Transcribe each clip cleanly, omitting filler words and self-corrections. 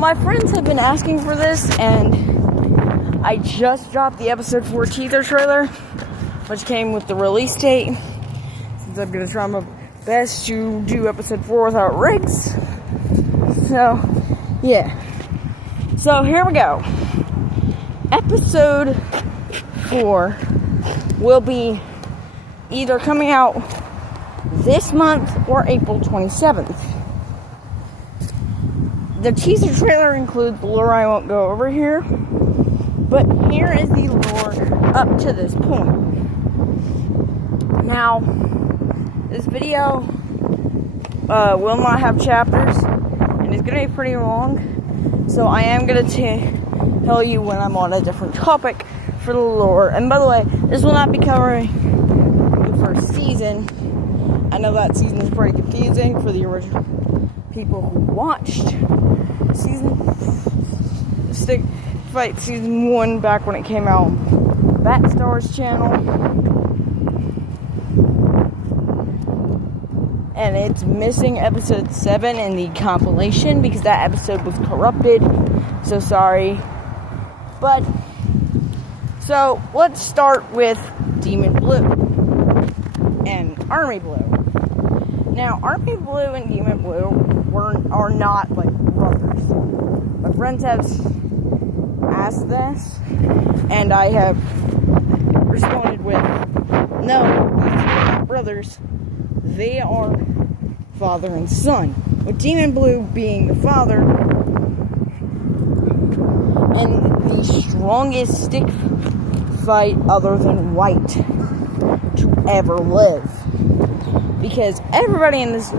my friends have been asking for this, and I just dropped the episode 4 teaser trailer, which came with the release date. Since I'm going to try my best to do episode 4 without Riggs. So, yeah. So, here we go. Episode 4 will be either coming out this month or April 27th. The teaser trailer includes lore I won't go over here, but here is the lore up to this point. Now, this video will not have chapters, and it's going to be pretty long, so I am going to tell you when I'm on a different topic for the lore. And by the way, this will not be covering the first season. I know that season is pretty confusing for the original people who watched Stick Fight Season 1 back when it came out on Batstars channel. And it's missing episode 7 in the compilation because that episode was corrupted. So sorry. But, so let's start with Demon Blue and Army Blue. Now, Army Blue and Demon Blue are not like brothers. My friends have asked this, and I have responded with, no, these are not brothers. They are father and son. With Demon Blue being the father, and the strongest stick fight other than White to ever live. Because everybody in this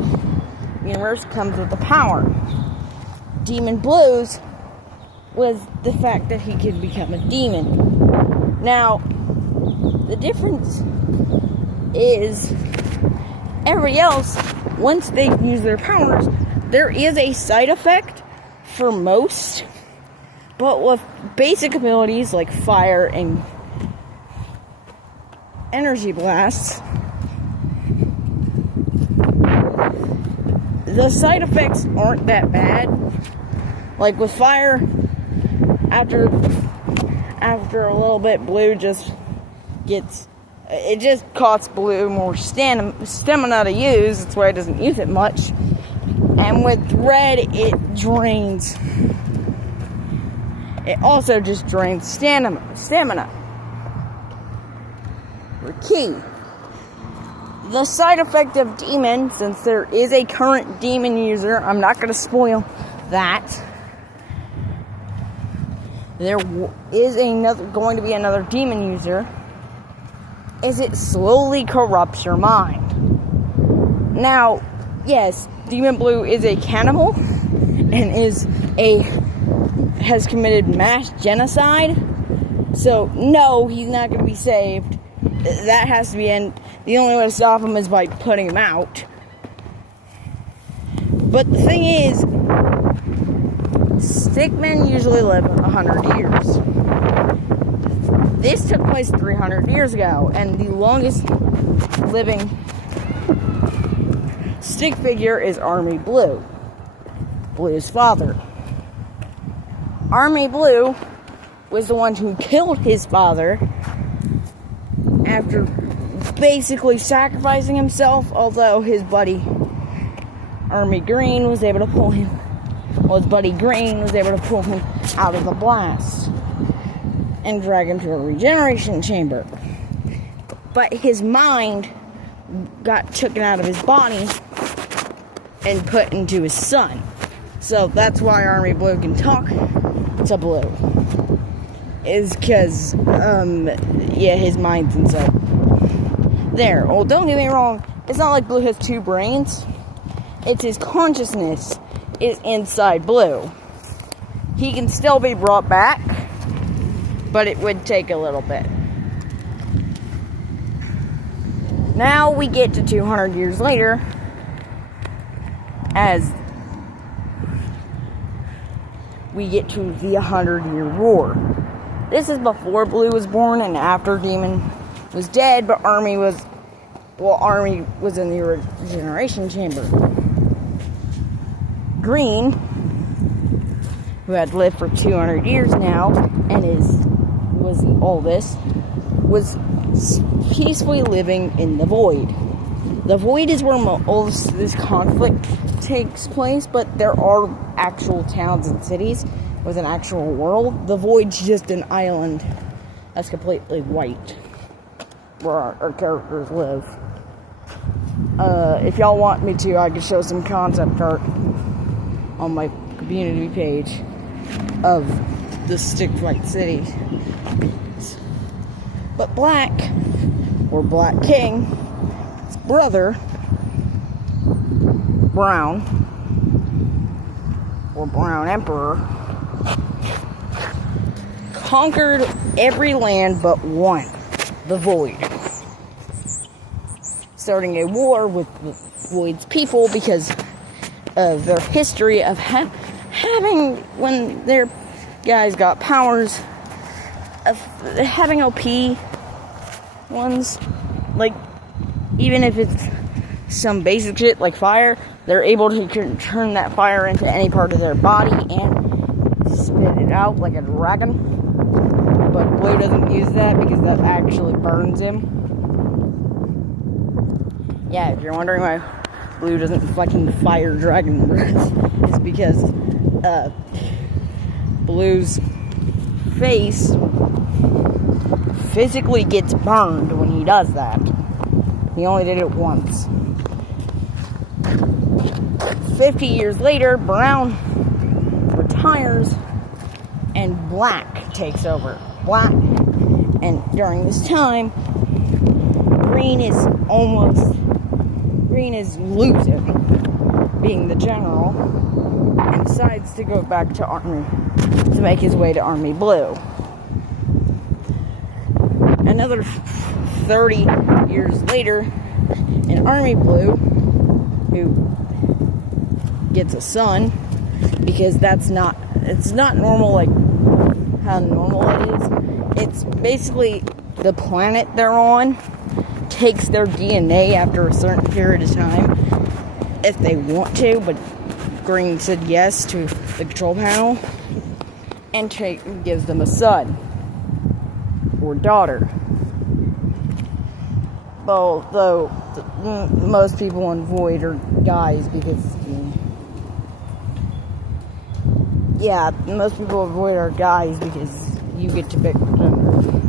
universe comes with the power. Demon Blue's was the fact that he could become a demon. Now, the difference is everybody else, once they use their powers, there is a side effect for most, but with basic abilities like fire and energy blasts, the side effects aren't that bad. Like with fire, after a little bit, Blue just costs Blue more stamina to use. That's why he doesn't use it much. And with Red, it drains. It also just drains stamina. For key. The side effect of Demon, since there is a current Demon user, I'm not going to spoil that. There is going to be another Demon user. Is it slowly corrupts your mind. Now, yes, Demon Blue is a cannibal and has committed mass genocide. So no, he's not going to be saved. That has to be end. The only way to stop him is by putting him out. But the thing is, stickmen usually live 100 years. This took place 300 years ago, and the longest living stick figure is Army Blue, Blue's father. Army Blue was the one who killed his father after basically sacrificing himself, although his buddy Army Green was able to pull him. Well, his buddy Green was able to pull him out of the blast and drag him to a regeneration chamber. But his mind got taken out of his body and put into his son. So that's why Army Blue can talk to Blue. Is because, his mind's inside. There. Well, don't get me wrong. It's not like Blue has 2 brains. It's his consciousness is inside Blue. He can still be brought back, but it would take a little bit. Now we get to 200 years later, as we get to the 100-Year War. This is before Blue was born and after Demon was dead, but Army was in the regeneration chamber. Green who had lived for 200 years now and was the oldest, was peacefully living in the void. The void is where most of this conflict takes place, but there are actual towns and cities with an actual world. The void's just an island that's completely white, where our characters live. If y'all want me to, I could show some concept art on my community page of the Sticked White City. But Black, or Black King, his brother, Brown, or Brown Emperor, conquered every land but one, the Void. Starting a war with the Void's people because of their history of having, when their guys got powers, of having OP ones. Like, even if it's some basic shit like fire, they're able to turn that fire into any part of their body and spit it out like a dragon. But Blue doesn't use that because that actually burns him. Yeah, if you're wondering why Blue doesn't fucking fire dragon breath, it's because Blue's face physically gets burned when he does that. He only did it once. 50 years later, Brown retires and Black takes over. And during this time, Green is losing, being the general, and decides to go back to Army, to make his way to Army Blue. Another 30 years later, in Army Blue, who gets a son, because it's not normal like how normal it is. It's basically the planet they're on takes their DNA after a certain period of time, if they want to, but Green said yes to the control panel, and gives them a son or daughter. Though most people in Void are guys because, most people in Void are guys because you get to pick gender.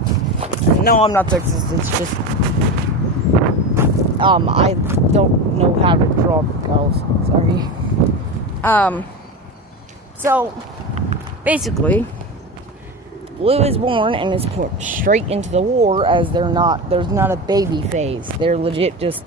No, I'm not sexist, it's just, I don't know how to draw girls, sorry. So, basically, Blue is born and is put straight into the war as there's not a baby phase. They're legit just